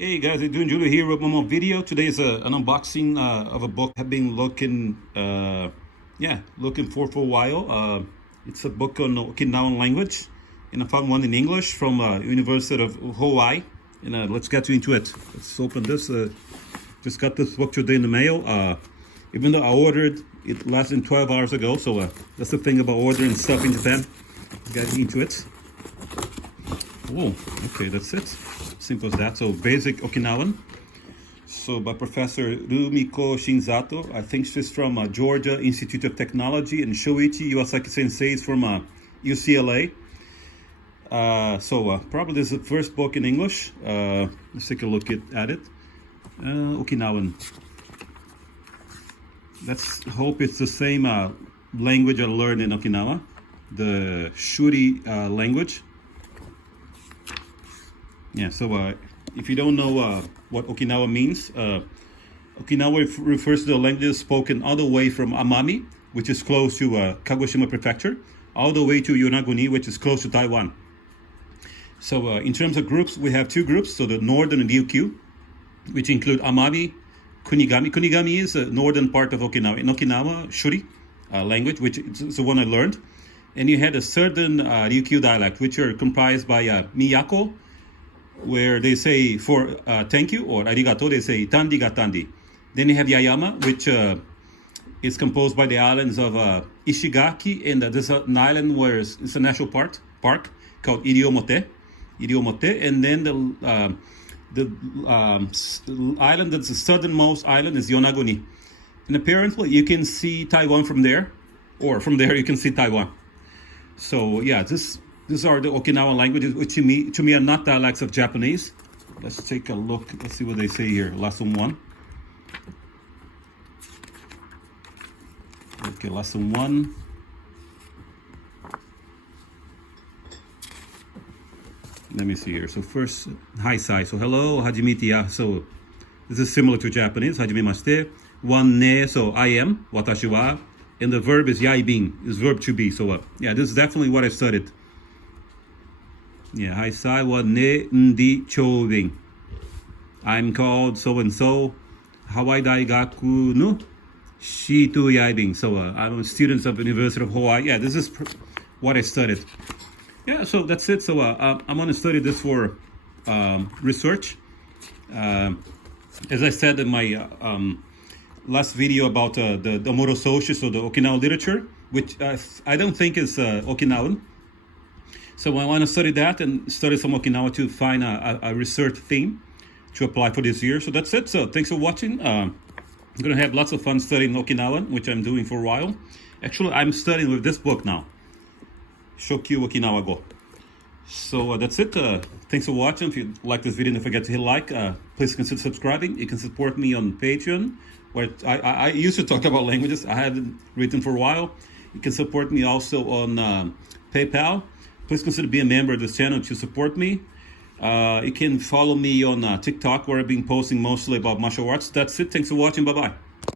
Hey guys, I'm doing Julio here with one more video. Today is an unboxing of a book I've been looking for a while. It's a book on Okinawan language, and I found one in English from University of Hawaii. And let's get into it. Let's open this. Just got this book today in the mail. Even though I ordered it less than 12 hours ago, so that's the thing about ordering stuff in Japan. Get into it. Oh, okay, that's it. Simple as that. So basic Okinawan. So by Professor Rumiko Shinzato. I think she's from Georgia Institute of Technology, and Shoichi Iwasaki Sensei is from UCLA. Probably this is the first book in English. Let's take a look at it. Okinawan. Let's hope it's the same language I learned in Okinawa, the Shuri language. Yeah, so if you don't know what Okinawa means, Okinawa refers to the languages spoken all the way from Amami, which is close to Kagoshima Prefecture, all the way to Yonaguni, which is close to Taiwan. So in terms of groups, we have two groups, so the Northern and Ryukyu, which include Amami, Kunigami. Kunigami is the northern part of Okinawa. In Okinawa, Shuri language, which is the one I learned. And you had a certain Ryukyu dialect, which are comprised by Miyako, where they say for thank you or arigato, they say tandi ga tandi. Then you have Yayama, which is composed by the islands of Ishigaki, and there's an island where it's a national park called Iriomote. And then the island that's the southernmost island is Yonaguni. And apparently you can see Taiwan from there, or from there you can see Taiwan. So yeah, these are the Okinawan languages, which to me are not dialects of Japanese. Let's take a look. Let's see what they say here. Lesson 1. Okay, lesson 1. Let me see here. So first, hi sai. So hello, hajimite ya. So this is similar to Japanese. Hajimemashite. One ne. So I am. Watashi wa. And the verb is yaibin. Is verb to be. So yeah, this is definitely what I studied. Yeah, hi sai wa ne ndi choubin. I'm called so and so. Hawaii Daigaku no shitu yaibin. So I'm a student of the University of Hawaii. Yeah, this is what I studied. Yeah, so that's it. So I'm going to study this for research. As I said in my last video about the Omoro Soshi, so the Okinawan literature, which I don't think is Okinawan. So I want to study that and study some Okinawa to find a research theme to apply for this year. So that's it. So thanks for watching. I'm going to have lots of fun studying Okinawan, which I'm doing for a while. Actually, I'm studying with this book now. Shokyu Okinawa Go. So that's it. Thanks for watching. If you like this video, don't forget to hit like. Please consider subscribing. You can support me on Patreon, where I used to talk about languages I haven't written for a while. You can support me also on PayPal. Please consider being a member of this channel to support me. You can follow me on TikTok, where I've been posting mostly about martial arts. That's it. Thanks for watching. Bye-bye.